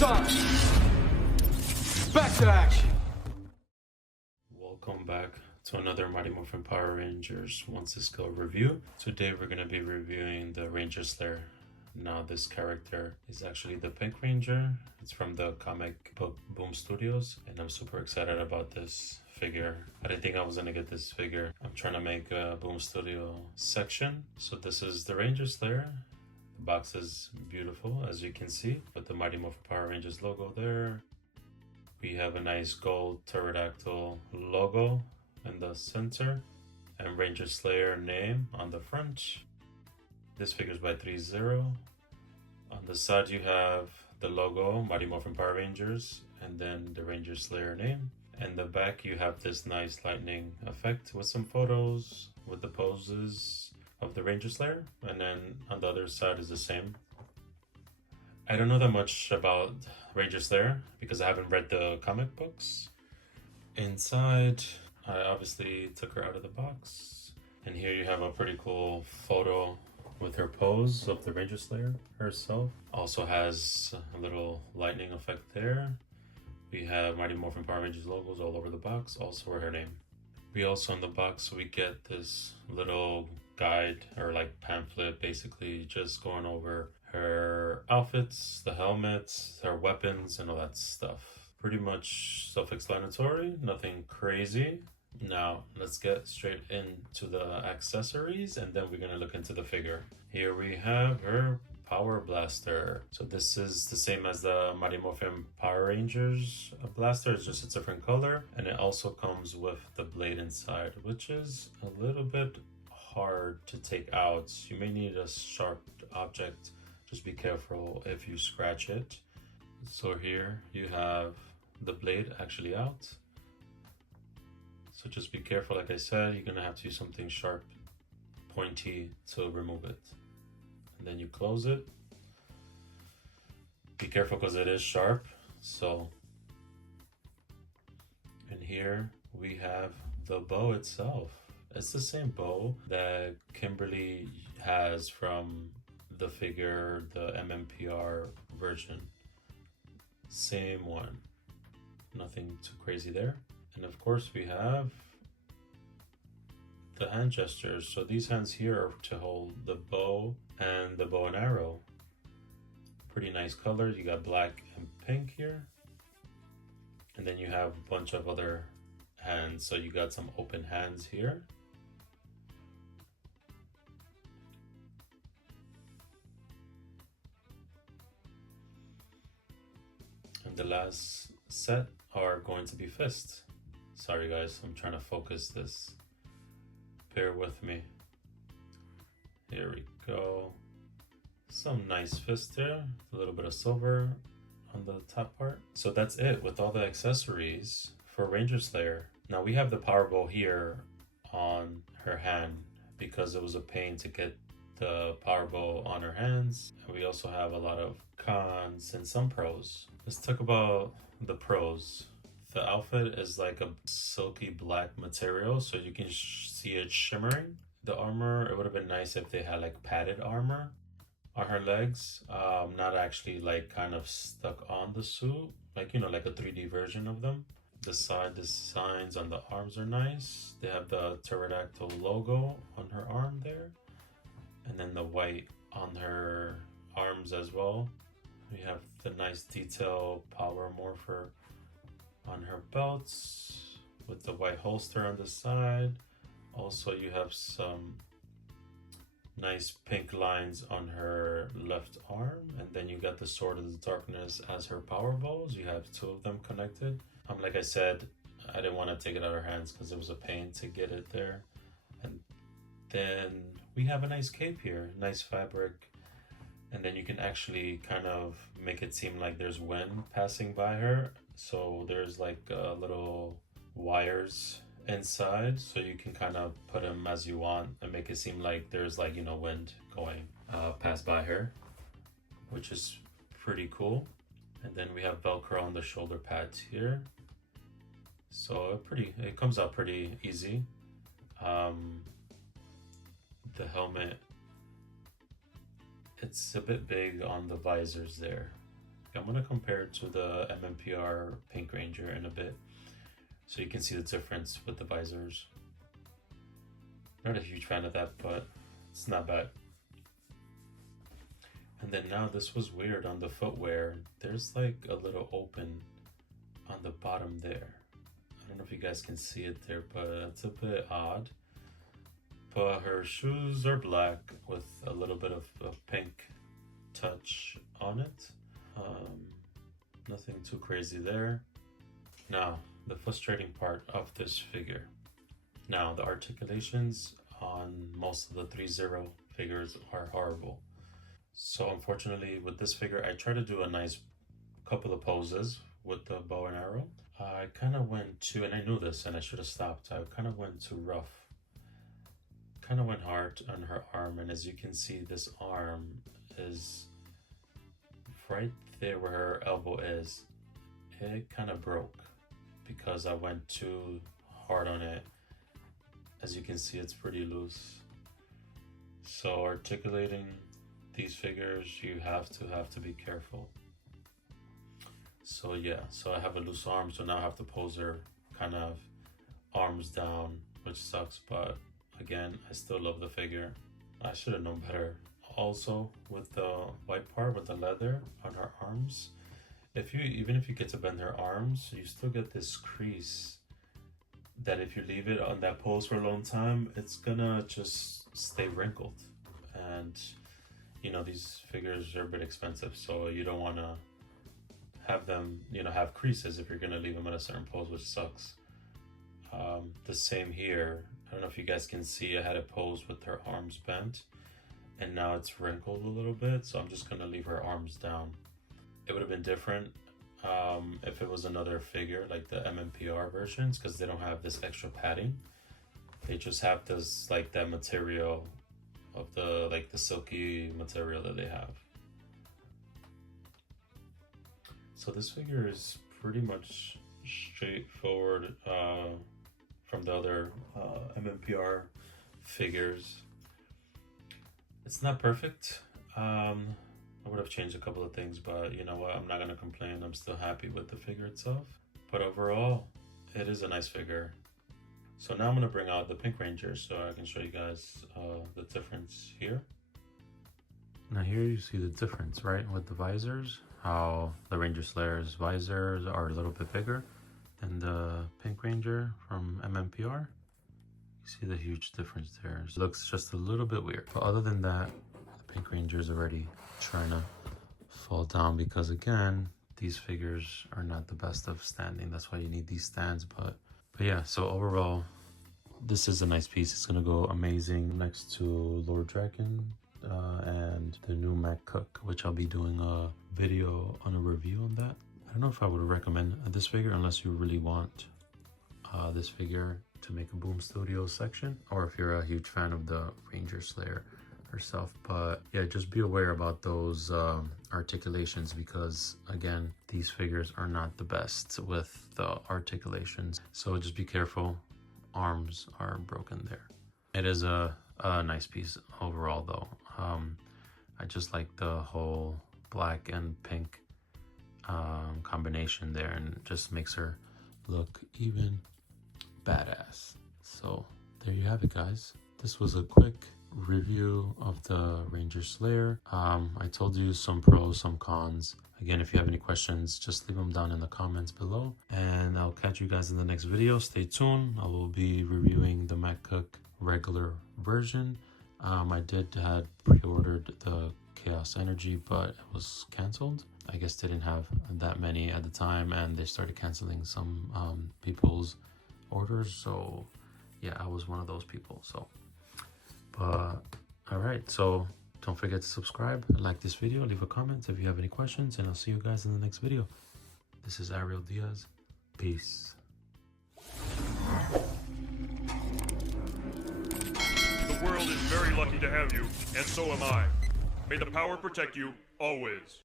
time! Back to action! Welcome back to another Mighty Morphin Power Rangers once a skill review. Today we're going to be reviewing the Ranger Slayer. Now this character is actually the Pink Ranger. It's from the comic book Boom Studios, and I'm super excited about this figure. I didn't think I was going to get this figure. I'm trying to make a Boom Studio section. So this is the Ranger Slayer. The box is beautiful, as you can see, with the Mighty Morphin Power Rangers logo there. We have a nice gold pterodactyl logo in the center and Ranger Slayer name on the front. This figure is by Threezero. On the side you have the logo, Mighty Morphin Power Rangers, and then the Ranger Slayer name. And the back you have this nice lightning effect with some photos with the poses of the Ranger Slayer. And then on the other side is the same. I don't know that much about Ranger Slayer because I haven't read the comic books. Inside, I obviously took her out of the box. And here you have a pretty cool photo with her pose of the Ranger Slayer herself. Also has a little lightning effect there. We have Mighty Morphin Power Rangers logos all over the box, also her name. We also in the box, we get this little guide or like pamphlet, basically just going over her outfits, the helmets, her weapons, and all that stuff. Pretty much self-explanatory, nothing crazy. Now, let's get straight into the accessories and then we're going to look into the figure. Here we have her Power Blaster. So this is the same as the Mighty Morphin Power Rangers blaster, it's just a different color. And it also comes with the blade inside, which is a little bit hard to take out. You may need a sharp object. Just be careful if you scratch it. So here you have the blade actually out. So just be careful, like I said, you're gonna have to use something sharp, pointy to remove it. And then you close it. Be careful because it is sharp. So, and here we have the bow itself. It's the same bow that Kimberly has from the figure, the MMPR version. Same one. Nothing too crazy there. And of course we have the hand gestures. So these hands here are to hold the bow and the bow and arrow. Pretty nice colors. You got black and pink here. And then you have a bunch of other hands. So you got some open hands here. And the last set are going to be fists. Sorry guys, I'm trying to focus this. Bear with me. Here we go. Some nice fists there. A little bit of silver on the top part. So that's it with all the accessories for Ranger Slayer. Now we have the power bow here on her hand because it was a pain to get the power bow on her hands. And we also have a lot of cons and some pros. Let's talk about the pros. The outfit is like a silky black material, so you can see it shimmering. The armor, it would have been nice if they had like padded armor on her legs, not actually like kind of stuck on the suit, like, you know, like a 3D version of them. The side designs on the arms are nice. They have the pterodactyl logo on her arm there, and then the white on her arms as well. We have the nice detail power morpher on her belts with the white holster on the side. Also you have some nice pink lines on her left arm, and then you got the Sword of the Darkness as her power bows. You have two of them connected. Like I said, I didn't want to take it out of her hands because it was a pain to get it there. And then we have a nice cape here, nice fabric. And then you can actually kind of make it seem like there's wind passing by her. So there's like little wires inside, so you can kind of put them as you want and make it seem like there's like, you know, wind going past by her, which is pretty cool. And then we have Velcro on the shoulder pads here. So it comes out pretty easy. The helmet, it's a bit big on the visors there. I'm gonna compare it to the MMPR Pink Ranger in a bit, so you can see the difference with the visors. Not a huge fan of that, but it's not bad. And then now this was weird on the footwear. There's like a little open on the bottom there. I don't know if you guys can see it there, but it's a bit odd. But her shoes are black with a little bit of a pink touch on it. Nothing too crazy there. Now, the frustrating part of this figure. Now, the articulations on most of the Threezero figures are horrible. So unfortunately, with this figure, I tried to do a nice couple of poses with the bow and arrow. I kind of went too, and I knew this and I should have stopped. I kind of went too rough. Kind of went hard on her arm, and as you can see, this arm is right there where her elbow is. It kind of broke because I went too hard on it. As you can see, it's pretty loose. So articulating these figures, you have to be careful. So yeah, so I have a loose arm, so now I have to pose her kind of arms down, which sucks, but again, I still love the figure. I should have known better. Also, with the white part, with the leather on her arms, even if you get to bend her arms, you still get this crease that if you leave it on that pose for a long time, it's gonna just stay wrinkled. And you know, these figures are a bit expensive, so you don't want to have them, you know, have creases if you're gonna leave them in a certain pose, which sucks. The same here. I don't know if you guys can see, I had a pose with her arms bent, and now it's wrinkled a little bit, so I'm just gonna leave her arms down. It would have been different if it was another figure like the MMPR versions, because they don't have this extra padding. They just have this, like, that material of the, like, the silky material that they have. So this figure is pretty much straightforward from the other MMPR figures. It's not perfect. I would have changed a couple of things, but you know what? I'm not going to complain. I'm still happy with the figure itself. But overall, it is a nice figure. So now I'm going to bring out the Pink Ranger so I can show you guys the difference here. Now here you see the difference, right? With the visors, how the Ranger Slayer's visors are a little bit bigger than the Pink Ranger from MMPR. You see the huge difference there. It looks just a little bit weird. But other than that, the Pink Ranger is already trying to fall down because, again, these figures are not the best of standing. That's why you need these stands. But yeah, so overall, this is a nice piece. It's gonna go amazing next to Lord Dragon and the new Mac Cook, which I'll be doing a video on a review on that. I don't know if I would recommend this figure unless you really want this figure to make a Boom Studios section, or if you're a huge fan of the Ranger Slayer herself. But yeah, just be aware about those articulations, because again, these figures are not the best with the articulations, so just be careful. Arms are broken there. It is a nice piece overall though. I just like the whole black and pink combination there, and it just makes her look even badass. So there you have it, guys. This was a quick review of the Ranger Slayer. I told you some pros, some cons. Again, if you have any questions, just leave them down in the comments below, and I'll catch you guys in the next video. Stay tuned. I will be reviewing the Mac Cook regular version. I had pre-ordered the Chaos Energy, but it was canceled. I guess they didn't have that many at the time, and they started canceling some people's orders. So yeah, I was one of those people. So but all right, so don't forget to subscribe, like this video, leave a comment if you have any questions, and I'll see you guys in the next video. This is Ariel Diaz. Peace. The world is very lucky to have you, and so am I. May the power protect you always.